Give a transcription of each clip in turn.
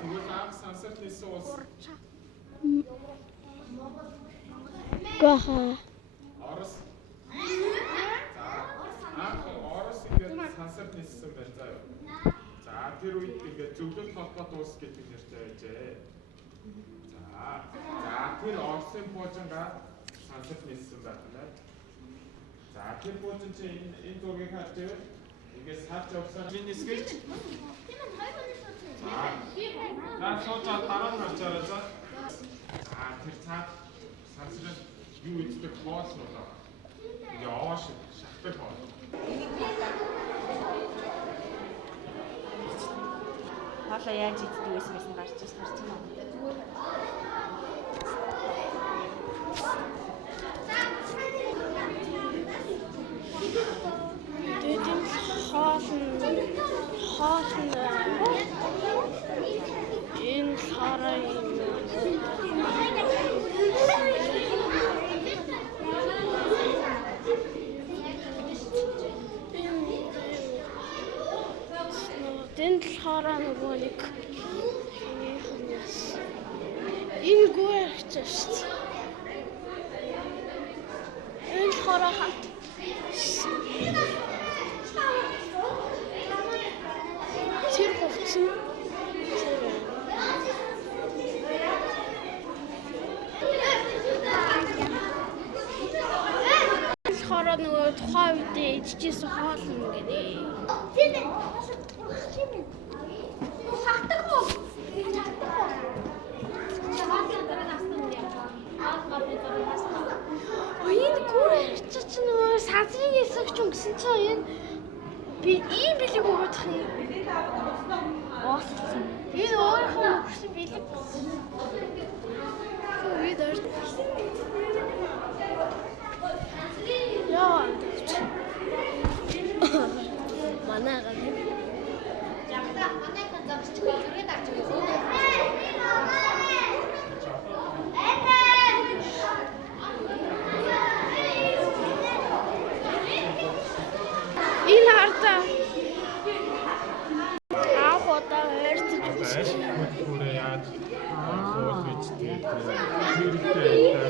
Тэгвэл анх сансарт нисэн улс Гаха. Орос. Анх Орос ингээд сансарт нисэн байна заа юу. За тэр үед ингээд зөвлөлт холбоот улс гэдэг нэртэй байжээ. За тэр Оросын буужингаа сансарт нисэн байна. За тэр буужин чинь энэ зургийг харж байвал ингээд сарж явсан энэ нисгэж. За суугаад дараа нь харж байгаа за. Тэр цаад сансрын юу иддэг хоол нь болоо. Ингээ овоо шиг шахдаг хоол. Хоолоо яаж иддэг байсан гарч байна. Дэдэн хоол энэ хараа Хараа нөгөө нэг энэ гүрч шүү дээ. Энэ хараа хат. Тэр хөвцөн. Хараа нөгөө тухайн үед идчихсэн хоол юм гэдэг. Тийм ээ. Энэ гүрч чинь нөгөө сазрын эсэгч юм гэсэн чинь энэ би ийм бэлэг өгөх юм. Ооссон. Энэ өөрөө өгсөн бэлэг. Бид орд. Яа. Манайгаа энэ хартаа аахуудаа өртөж Бүрээ яаж хоол бичдэг. Хэрэгтэй.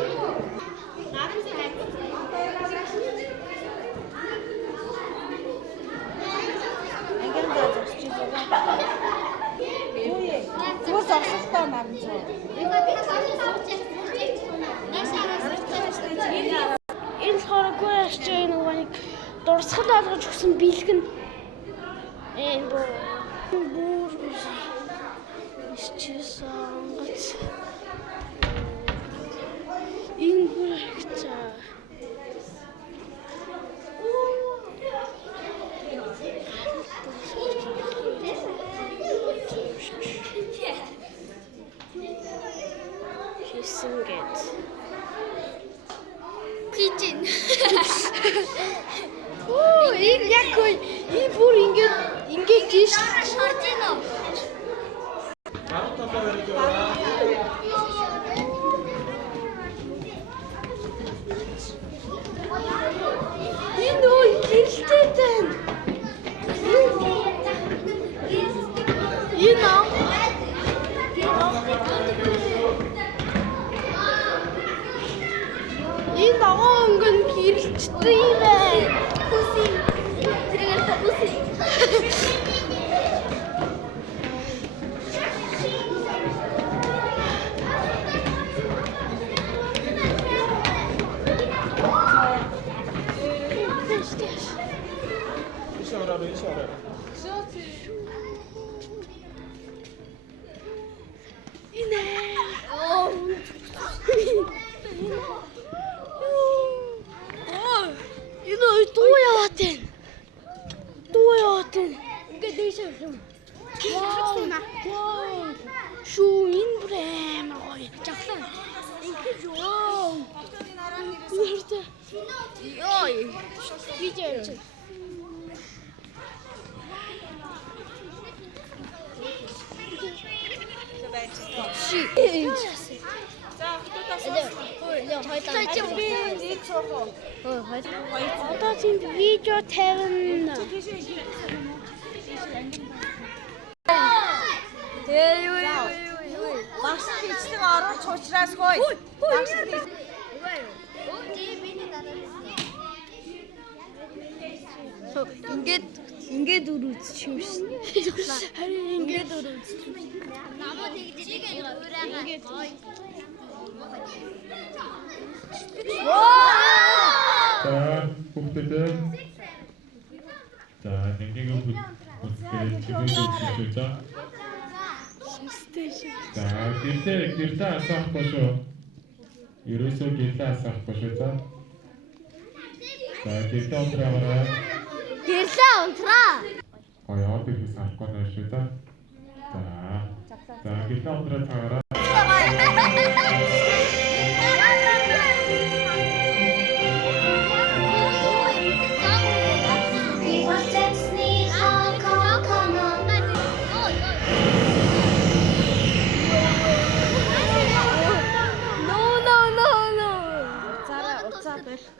Зүгээр зогсолтой маань зөө. Энэ хороггүй яач нөгөө нэг дурсгал олгож өгсөн бэлэг нь энэ бүр ичсэн гоц энэ гүрч хийсэнгээд Кичэн. Оо, энэ яг энэ бүр ингээд тийш шарж байна. Гаруу талаа барьж байгаа. Энэ ой гэрэлтэй тань. Энэ энэ дагуу өнгөн гэрэлттэй юм байна. Хүси. Тэрээр та хүси. İşaret. Yine. Yine doğuyaten. Ингээд дэшээ юм. Шүү энэ брэм гоё. Жаглаа. Ингээд ёо. Нэрдэ. Ёо. Видео чи. Ши. За хотоодоос Одоо тийм видео тавина. Багш бичлэг оруулж уучраасгүй. Багш Ингээд өрөөцчих юм шин. Харин ингээд өрөөцчих юм шин. Намаа тэгдэж өөрөө За бүгдээ. За нэг бүтгэж чиглэж за. За гэртээ асаахгүй шүү. Ерөөсөө гэртээ асаахгүй шүү за. За гэртээ унтраараа. Гэрлээ унтраа. Гоёо би сахгүй байна шүү за. За гэртээ унтраа таараа.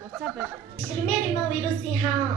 уцаа бэл. Примерно вирусын хаан.